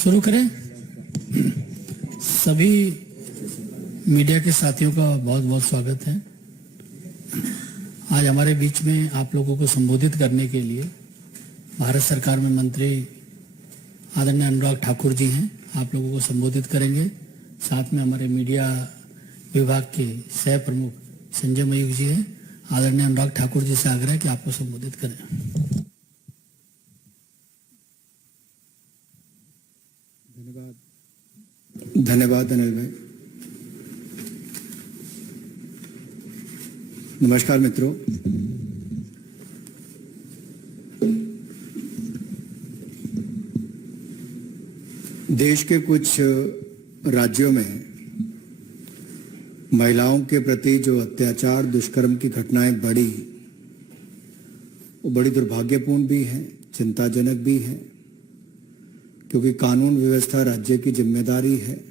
शुरू करें। सभी मीडिया के साथियों का बहुत बहुत स्वागत है। आज हमारे बीच में आप लोगों को संबोधित करने के लिए भारत सरकार में मंत्री आदरणीय अनुराग ठाकुर जी हैं, आप लोगों को संबोधित करेंगे। साथ में हमारे मीडिया विभाग के सह प्रमुख संजय मयूख जी हैं। आदरणीय अनुराग ठाकुर जी से आग्रह है कि आपको संबोधित करें। धन्यवाद अनिल भाई। नमस्कार मित्रों, देश के कुछ राज्यों में महिलाओं के प्रति जो अत्याचार दुष्कर्म की घटनाएं बढ़ी, वो बड़ी दुर्भाग्यपूर्ण भी हैं, चिंताजनक भी हैं, क्योंकि कानून व्यवस्था राज्य की जिम्मेदारी है।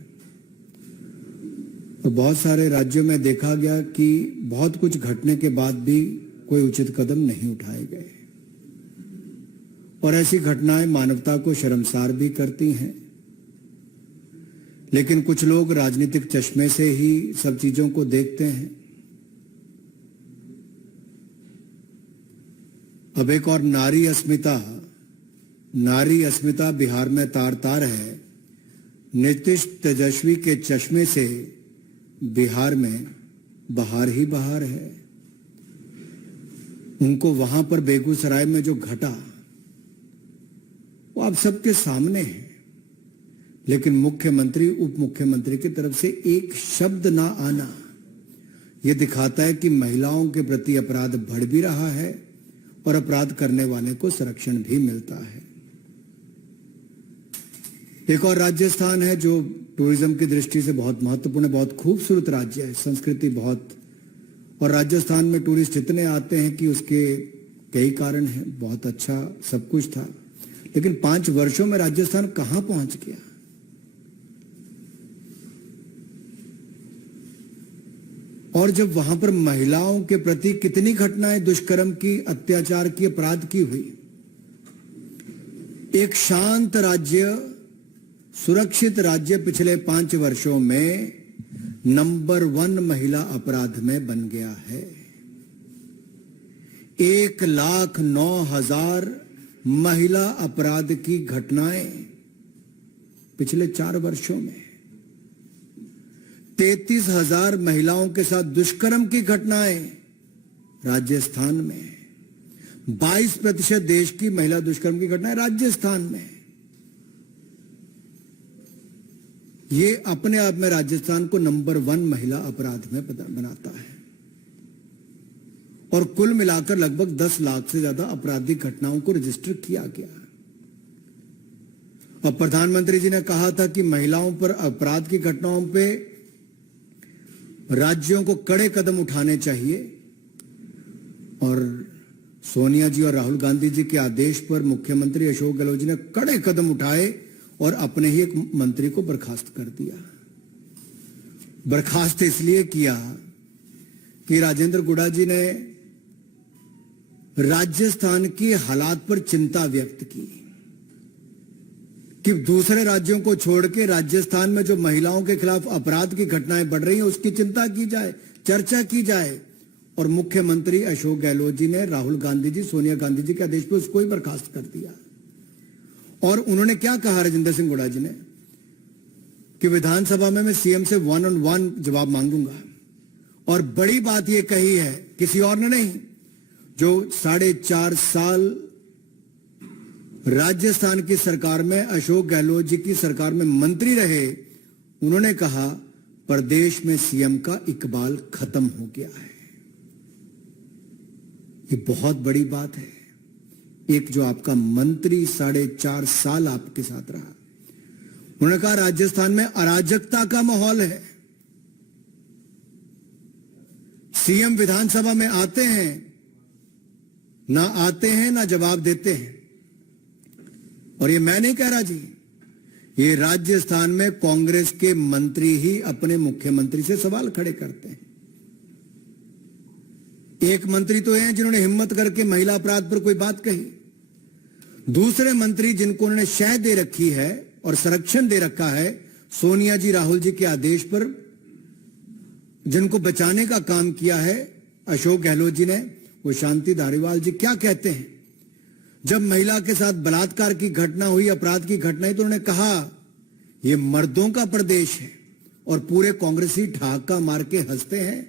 और बहुत सारे राज्यों में देखा गया कि बहुत कुछ घटने के बाद भी कोई उचित कदम नहीं उठाए गए, और ऐसी घटनाएं मानवता को शर्मसार भी करती हैं। लेकिन कुछ लोग राजनीतिक चश्मे से ही सब चीजों को देखते हैं। अब एक और नारी अस्मिता बिहार में तार तार है। नीतीश तेजस्वी के चश्मे से बिहार में बहार ही बहार है। उनको वहां पर बेगूसराय में जो घटा वो आप सबके सामने है, लेकिन मुख्यमंत्री उप मुख्यमंत्री की तरफ से एक शब्द ना आना यह दिखाता है कि महिलाओं के प्रति अपराध बढ़ भी रहा है और अपराध करने वाले को संरक्षण भी मिलता है। एक और राजस्थान है जो टूरिज्म की दृष्टि से बहुत महत्वपूर्ण है, बहुत खूबसूरत राज्य है, संस्कृति बहुत, और राजस्थान में टूरिस्ट इतने आते हैं कि उसके कई कारण हैं। बहुत अच्छा सब कुछ था, लेकिन 5 वर्षों में राजस्थान कहां पहुंच गया। और जब वहां पर महिलाओं के प्रति कितनी घटनाएं दुष्कर्म की, अत्याचार की, अपराध की हुई। एक शांत राज्य, सुरक्षित राज्य पिछले 5 वर्षों में नंबर 1 महिला अपराध में बन गया है। 1,09,000 महिला अपराध की घटनाएं पिछले 4 वर्षों में। 33,000 महिलाओं के साथ दुष्कर्म की घटनाएं राजस्थान में। 22% देश की महिला दुष्कर्म की घटनाएं राजस्थान में। ये अपने आप में राजस्थान को नंबर 1 महिला अपराध में बनाता है। और कुल मिलाकर लगभग 10 लाख से ज्यादा आपराधिक घटनाओं को रजिस्टर किया गया। और प्रधानमंत्री जी ने कहा था कि महिलाओं पर अपराध की घटनाओं पे राज्यों को कड़े कदम उठाने चाहिए, और सोनिया जी और राहुल गांधी जी के आदेश पर मुख्यमंत्री अशोक गहलोत जी ने कड़े कदम उठाए और अपने ही एक मंत्री को बर्खास्त कर दिया। बर्खास्त इसलिए किया कि राजेंद्र गुड़ा जी ने राजस्थान की हालात पर चिंता व्यक्त की कि दूसरे राज्यों को छोड़ के राजस्थान में जो महिलाओं के खिलाफ अपराध की घटनाएं बढ़ रही हैं उसकी चिंता की जाए, चर्चा की जाए। और मुख्यमंत्री अशोक गहलोत जी ने राहुल गांधी जी, सोनिया गांधी जी के आदेश पर उसको ही बर्खास्त कर दिया। और उन्होंने क्या कहा, राजेंद्र सिंह गुड़ा जी ने, कि विधानसभा में मैं सीएम से 1-on-1 जवाब मांगूंगा। और बड़ी बात यह कही है, किसी और ने नहीं, जो 4.5 साल राजस्थान की सरकार में, अशोक गहलोत जी की सरकार में मंत्री रहे, उन्होंने कहा प्रदेश में सीएम का इकबाल खत्म हो गया है। ये बहुत बड़ी बात है। एक जो आपका मंत्री 4.5 साल आपके साथ रहा, उन्होंने कहा राजस्थान में अराजकता का माहौल है। सीएम विधानसभा में आते हैं ना जवाब देते हैं। और ये मैं नहीं कह रहा जी, ये राजस्थान में कांग्रेस के मंत्री ही अपने मुख्यमंत्री से सवाल खड़े करते हैं। एक मंत्री तो हैं जिन्होंने हिम्मत करके महिला अपराध पर कोई बात कही, दूसरे मंत्री जिनको उन्होंने शह दे रखी है और संरक्षण दे रखा है सोनिया जी राहुल जी के आदेश पर, जिनको बचाने का काम किया है अशोक गहलोत जी ने, वो शांति धारीवाल जी क्या कहते हैं? जब महिला के साथ बलात्कार की घटना हुई, अपराध की घटना हुई, तो उन्होंने कहा ये मर्दों का प्रदेश है, और पूरे कांग्रेसी ठहाका मार के हंसते हैं,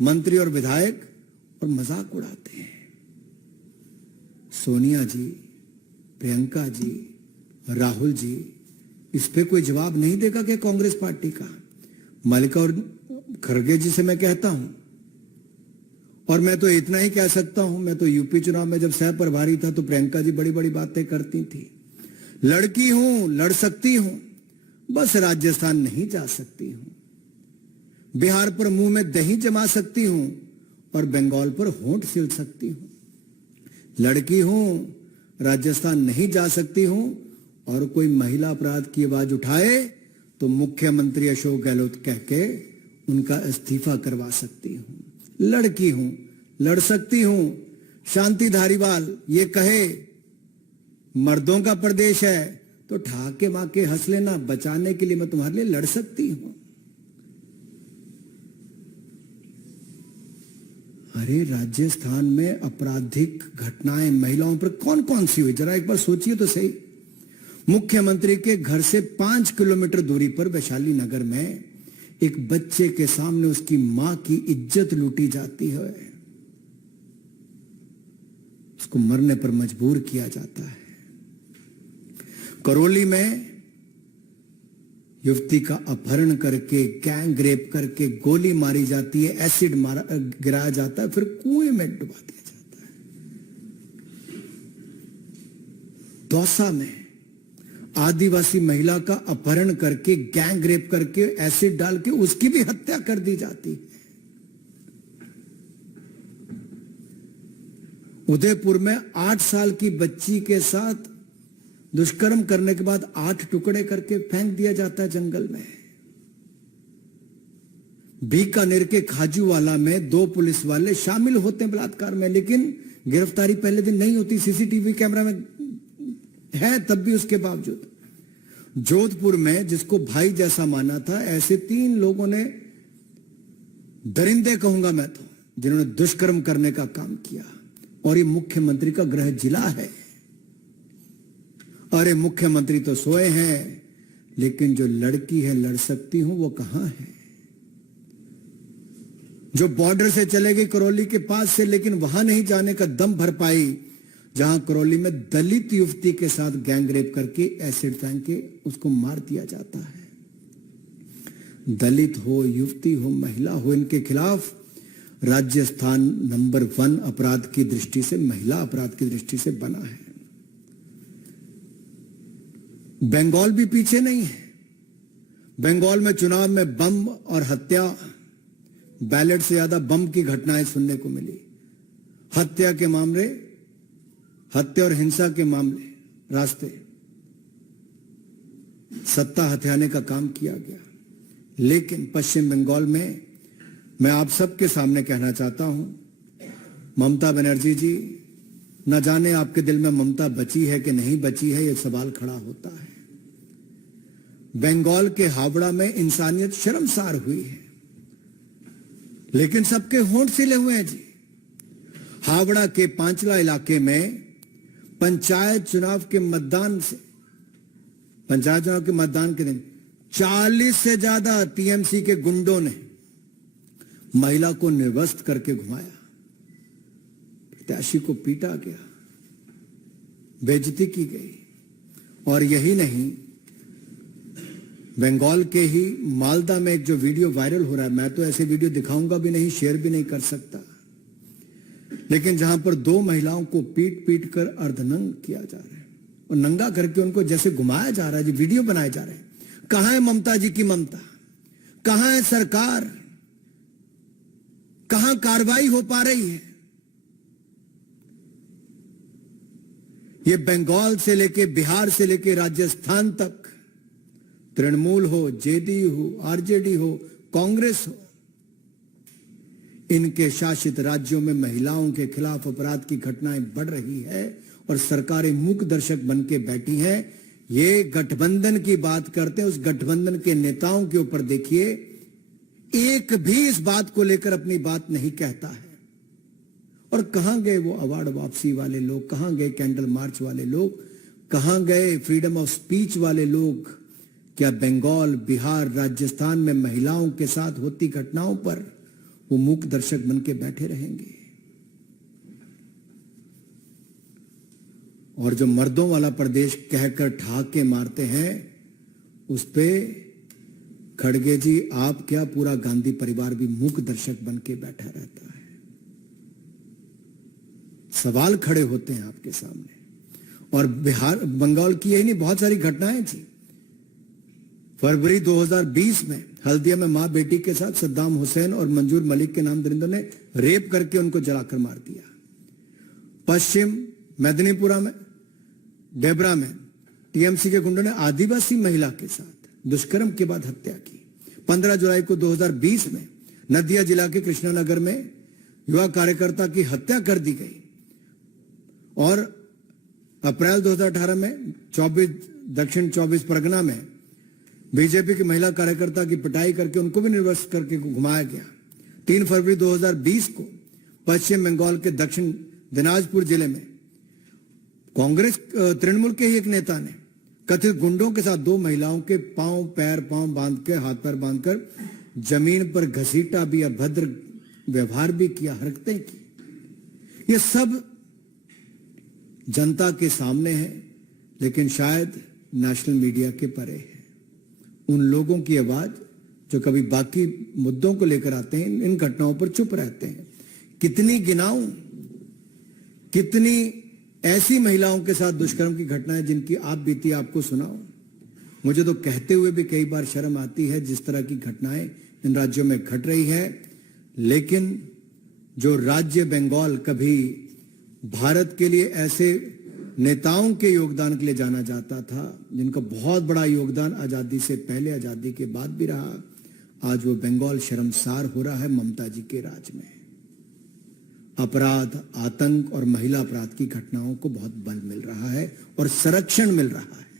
मंत्री और विधायक, और मजाक उड़ाते हैं। सोनिया जी, प्रियंका जी, राहुल जी, इस पे कोई जवाब नहीं देगा क्या कांग्रेस पार्टी का? मल्लिकार्जुन खड़गे जी से मैं कहता हूं, और मैं तो इतना ही कह सकता हूं, मैं तो यूपी चुनाव में जब सह प्रभारी था तो प्रियंका जी बड़ी बड़ी बातें करती थी। लड़की हूं, लड़ सकती हूं, बस राजस्थान नहीं जा सकती हूं। बिहार पर मुंह में दही जमा सकती हूं और बंगाल पर होंठ सिल सकती हूं। लड़की हूं, राजस्थान नहीं जा सकती हूं, और कोई महिला अपराध की आवाज उठाए तो मुख्यमंत्री अशोक गहलोत कह के उनका इस्तीफा करवा सकती हूं। लड़की हूं, लड़ सकती हूं। शांति धारीवाल ये कहे मर्दों का प्रदेश है तो ठहाके माके हंस लेना, बचाने के लिए मैं तुम्हारे लिए लड़ सकती हूं। अरे राजस्थान में आपराधिक घटनाएं महिलाओं पर कौन कौन सी हुई, जरा एक बार सोचिए तो सही। मुख्यमंत्री के घर से 5 किलोमीटर दूरी पर वैशाली नगर में एक बच्चे के सामने उसकी मां की इज्जत लूटी जाती है, उसको मरने पर मजबूर किया जाता है। करौली में युवती का अपहरण करके, गैंग रेप करके गोली मारी जाती है, एसिड गिराया जाता है, फिर कुएं में डुबा दिया जाता है। दौसा में आदिवासी महिला का अपहरण करके, गैंग रेप करके, एसिड डाल के उसकी भी हत्या कर दी जाती है। उदयपुर में 8 साल की बच्ची के साथ दुष्कर्म करने के बाद 8 टुकड़े करके फेंक दिया जाता है जंगल में। बीकानेर के खाजूवाला में 2 पुलिस वाले शामिल होते हैं बलात्कार में, लेकिन गिरफ्तारी पहले दिन नहीं होती, सीसीटीवी कैमरा में है तब भी उसके बावजूद। जोधपुर में जिसको भाई जैसा माना था, ऐसे 3 लोगों ने, दरिंदे कहूंगा मैं तो, जिन्होंने दुष्कर्म करने का काम किया, और ये मुख्यमंत्री का गृह जिला है। अरे मुख्यमंत्री तो सोए हैं, लेकिन जो लड़की है लड़ सकती हूं वो कहां है? जो बॉर्डर से चले गई करौली के पास से, लेकिन वहां नहीं जाने का दम भर पाई, जहां करौली में दलित युवती के साथ गैंग रेप करके एसिड फेंक के उसको मार दिया जाता है। दलित हो, युवती हो, महिला हो, इनके खिलाफ राजस्थान नंबर 1 अपराध की दृष्टि से, महिला अपराध की दृष्टि से बना है। बंगाल भी पीछे नहीं है। बंगाल में चुनाव में बम और हत्या, बैलेट से ज्यादा बम की घटनाएं सुनने को मिली। हत्या के मामले, हत्या और हिंसा के मामले, रास्ते सत्ता हथियाने का काम किया गया। लेकिन पश्चिम बंगाल में मैं आप सबके सामने कहना चाहता हूं, ममता बनर्जी जी, न जाने आपके दिल में ममता बची है कि नहीं बची है, यह सवाल खड़ा होता है। बंगाल के हावड़ा में इंसानियत शर्मसार हुई है, लेकिन सबके होंठ सिले हुए हैं जी। हावड़ा के पांचला इलाके में पंचायत चुनाव के मतदान के दिन 40 से ज्यादा टीएमसी के गुंडों ने महिला को निर्वस्त्र करके घुमाया, प्रत्याशी को पीटा गया, बेइज्जती की गई। और यही नहीं, बंगाल के ही मालदा में एक जो वीडियो वायरल हो रहा है, मैं तो ऐसे वीडियो दिखाऊंगा भी नहीं, शेयर भी नहीं कर सकता, लेकिन जहां पर 2 महिलाओं को पीट पीट कर अर्धनंग किया जा रहा है और नंगा करके उनको जैसे घुमाया जा रहा है, जो वीडियो बनाए जा रहे हैं। कहां है ममता जी की ममता? कहां है सरकार? कहां कार्रवाई हो पा रही है? ये बंगाल से लेके, बिहार से लेके राजस्थान तक, तृणमूल हो, जेडीयू हो, आरजेडी हो, कांग्रेस हो, इनके शासित राज्यों में महिलाओं के खिलाफ अपराध की घटनाएं बढ़ रही है और सरकारें मूक दर्शक बन के बैठी हैं। ये गठबंधन की बात करते हैं, उस गठबंधन के नेताओं के ऊपर देखिए, एक भी इस बात को लेकर अपनी बात नहीं कहता है। और कहां गए वो अवार्ड वापसी वाले लोग, कहां गए कैंडल मार्च वाले लोग, कहां गए फ्रीडम ऑफ स्पीच वाले लोग? क्या बंगाल, बिहार, राजस्थान में महिलाओं के साथ होती घटनाओं पर वो मूक दर्शक बन के बैठे रहेंगे? और जो मर्दों वाला प्रदेश कहकर ठहाके मारते हैं, उस पे खड़गे जी, आप क्या, पूरा गांधी परिवार भी मूक दर्शक बन के बैठा रहता है। सवाल खड़े होते हैं आपके सामने। और बिहार, बंगाल की यही नहीं, बहुत सारी घटनाएं थी। फरवरी 2020 में हल्दिया में मां बेटी के साथ सद्दाम हुसैन और मंजूर मलिक के नाम दरिंदों ने रेप करके उनको जलाकर मार दिया। पश्चिम मेदिनीपुरा में, डेबरा में टीएमसी के गुंडों ने आदिवासी महिला के साथ दुष्कर्म के बाद हत्या की। 15 जुलाई को 2020 में नदिया जिला के कृष्णानगर में युवा कार्यकर्ता की हत्या कर दी गई। और अप्रैल 2018 में दक्षिण 24 परगना में बीजेपी की महिला कार्यकर्ता की पिटाई करके उनको भी निर्वस्त्र करके घुमाया गया। 3 फरवरी 2020 को पश्चिम बंगाल के दक्षिण दिनाजपुर जिले में कांग्रेस तृणमूल के ही एक नेता ने कथित गुंडों के साथ 2 महिलाओं के पांव बांध के, हाथ पैर बांधकर जमीन पर घसीटा भी, अभद्र व्यवहार भी किया, हरकतें की। ये सब जनता के सामने है, लेकिन शायद नेशनल मीडिया के परे है। उन लोगों की आवाज जो कभी बाकी मुद्दों को लेकर आते हैं, इन घटनाओं पर चुप रहते हैं। कितनी गिनाऊं, कितनी ऐसी महिलाओं के साथ दुष्कर्म की घटनाएं जिनकी आप बीती आपको सुनाओ। मुझे तो कहते हुए भी कई बार शर्म आती है जिस तरह की घटनाएं इन राज्यों में घट रही है। लेकिन जो राज्य बंगाल कभी भारत के लिए ऐसे नेताओं के योगदान के लिए जाना जाता था, जिनका बहुत बड़ा योगदान आजादी से पहले, आजादी के बाद भी रहा, आज वो बंगाल शर्मसार हो रहा है ममता जी के राज में। अपराध, आतंक और महिला अपराध की घटनाओं को बहुत बल मिल रहा है और संरक्षण मिल रहा है।